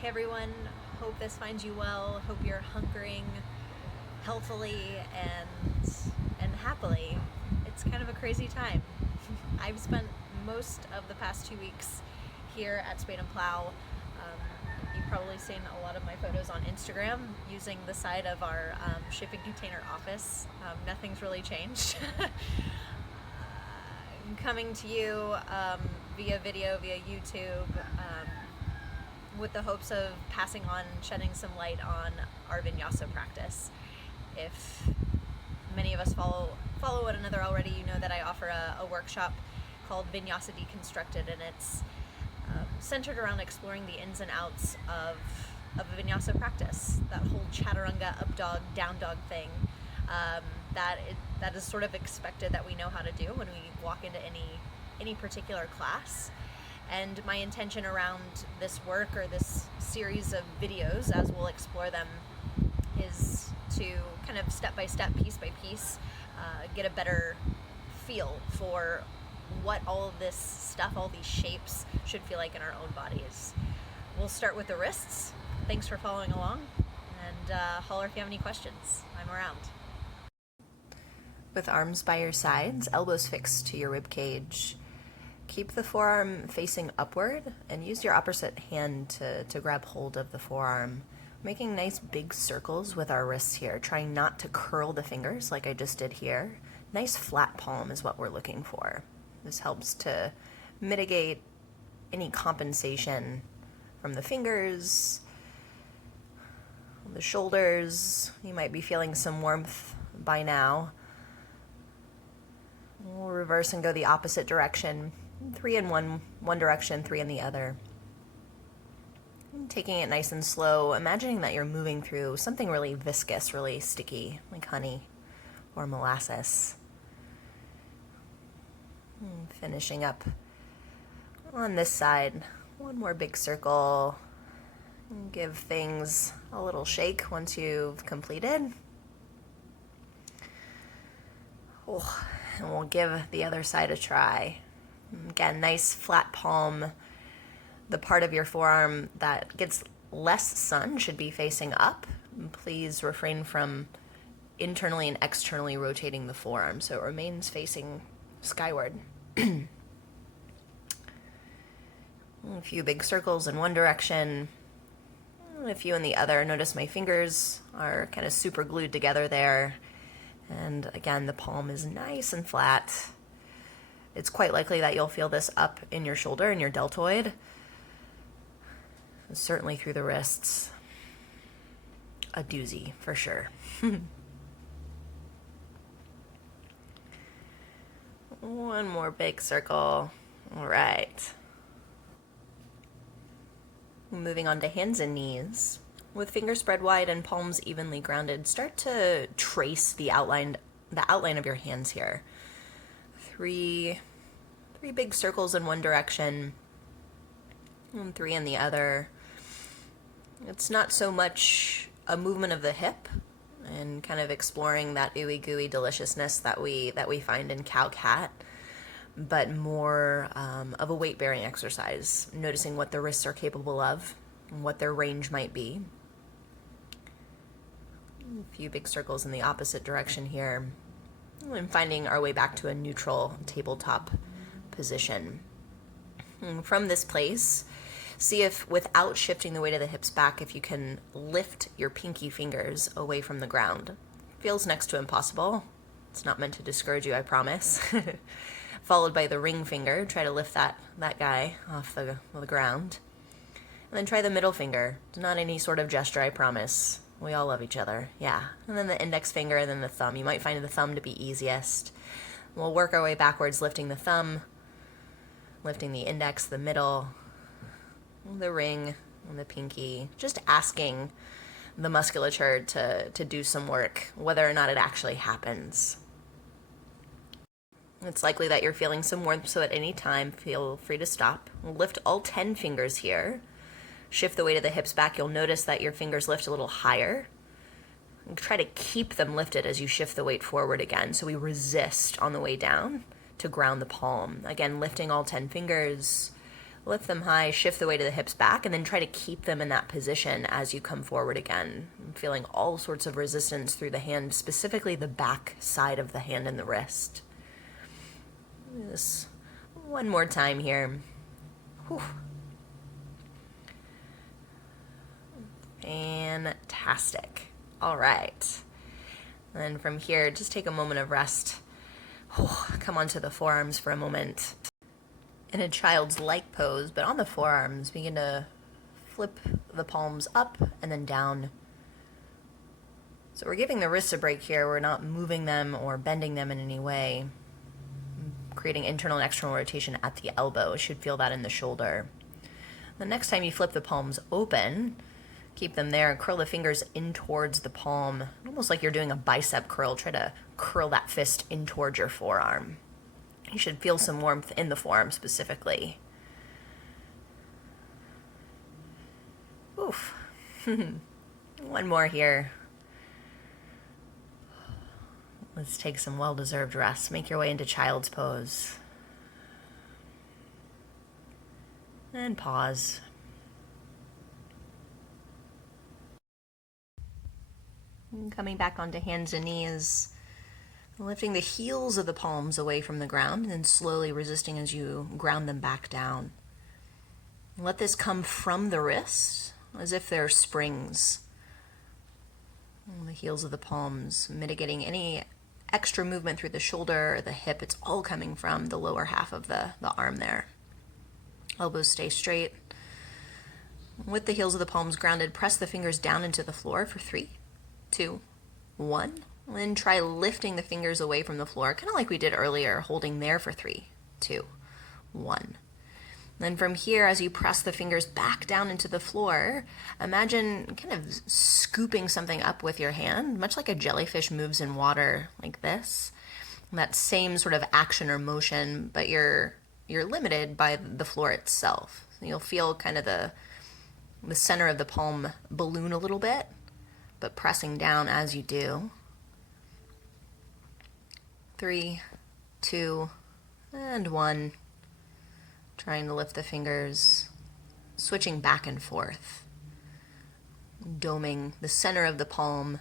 Hey everyone, hope this finds you well. Hope you're hunkering healthily and happily. It's kind of a crazy time. I've spent most of the past 2 weeks here at Spade and Plow. You've probably seen a lot of my photos on Instagram using the side of our shipping container office. Nothing's really changed. I'm coming to you via video, via YouTube, with the hopes of passing on, shedding some light on our Vinyasa practice. If many of us follow one another already, you know that I offer a workshop called Vinyasa Deconstructed, and it's centered around exploring the ins and outs of a Vinyasa practice, that whole chaturanga, up dog, down dog thing, that is sort of expected that we know how to do when we walk into any particular class. And my intention around this work, or this series of videos as we'll explore them, is to kind of step by step, piece by piece, get a better feel for what all of this stuff, all these shapes, should feel like in our own bodies. We'll start with the wrists. Thanks for following along, and holler if you have any questions. I'm around. With arms by your sides, elbows fixed to your rib cage. Keep the forearm facing upward and use your opposite hand to grab hold of the forearm. Making nice big circles with our wrists here, trying not to curl the fingers like I just did here. Nice flat palm is what we're looking for. This helps to mitigate any compensation from the fingers, the shoulders. You might be feeling some warmth by now. We'll reverse and go the opposite direction. 3 in one direction, 3 in the other. Taking it nice and slow, imagining that you're moving through something really viscous, really sticky, like honey or molasses. Finishing up on this side, one more big circle. Give things a little shake once you've completed. Oh, and we'll give the other side a try. Again, nice flat palm. The part of your forearm that gets less sun should be facing up. Please refrain from internally and externally rotating the forearm so it remains facing skyward. A few big circles in one direction, a few in the other. Notice my fingers are kind of super glued together there. And again, the palm is nice and flat. It's quite likely that you'll feel this up in your shoulder and your deltoid. Certainly through the wrists. A doozy, for sure. One more big circle. All right. Moving on to hands and knees. With fingers spread wide and palms evenly grounded, start to trace the outline of your hands here. Three big circles in one direction and 3 in the other. It's not so much a movement of the hip and kind of exploring that ooey gooey deliciousness that we find in cow-cat, but more of a weight-bearing exercise, noticing what the wrists are capable of and what their range might be. A few big circles in the opposite direction here, and finding our way back to a neutral tabletop position. And from this place, see if, without shifting the weight of the hips back, if you can lift your pinky fingers away from the ground. Feels next to impossible. It's not meant to discourage you, I promise. Followed by the ring finger. Try to lift that guy off the ground. And then try the middle finger. It's not any sort of gesture, I promise. We all love each other. Yeah. And then the index finger and then the thumb. You might find the thumb to be easiest. We'll work our way backwards, lifting the thumb, lifting the index, the middle, the ring, and the pinky. Just asking the musculature to do some work, whether or not it actually happens. It's likely that you're feeling some warmth, so at any time, feel free to stop. We'll lift all 10 fingers here. Shift the weight of the hips back. You'll notice that your fingers lift a little higher. And try to keep them lifted as you shift the weight forward again, so we resist on the way down to ground the palm. Again, lifting all 10 fingers, Lift them high, shift the weight of the hips back, and then try to keep them in that position as you come forward again. I'm feeling all sorts of resistance through the hand, specifically the back side of the hand and the wrist. This one more time here. Whew. Fantastic. All right. And then from here, just take a moment of rest. Come onto the forearms for a moment. In a child's like pose, but on the forearms, begin to flip the palms up and then down. So we're giving the wrists a break here. We're not moving them or bending them in any way. Creating internal and external rotation at the elbow. You should feel that in the shoulder. The next time you flip the palms open, keep them there and curl the fingers in towards the palm, almost like you're doing a bicep curl. Try to curl that fist in towards your forearm. You should feel some warmth in the forearm specifically. Oof. One more here. Let's take some well-deserved rest. Make your way into child's pose. And pause. And coming back onto hands and knees. Lifting the heels of the palms away from the ground and then slowly resisting as you ground them back down. Let this come from the wrist as if they're springs. And the heels of the palms, mitigating any extra movement through the shoulder or the hip. It's all coming from the lower half of the arm there. Elbows stay straight. With the heels of the palms grounded, press the fingers down into the floor for 3, 2, 1. Then try lifting the fingers away from the floor, kind of like we did earlier, holding there for 3, 2, 1. Then from here, as you press the fingers back down into the floor, imagine kind of scooping something up with your hand, much like a jellyfish moves in water like this. That same sort of action or motion, but you're limited by the floor itself. You'll feel kind of the center of the palm balloon a little bit, but pressing down as you do. 3, 2, and 1. Trying to lift the fingers, switching back and forth, doming the center of the palm,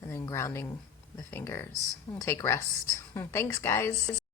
and then grounding the fingers. We'll take rest. Thanks, guys.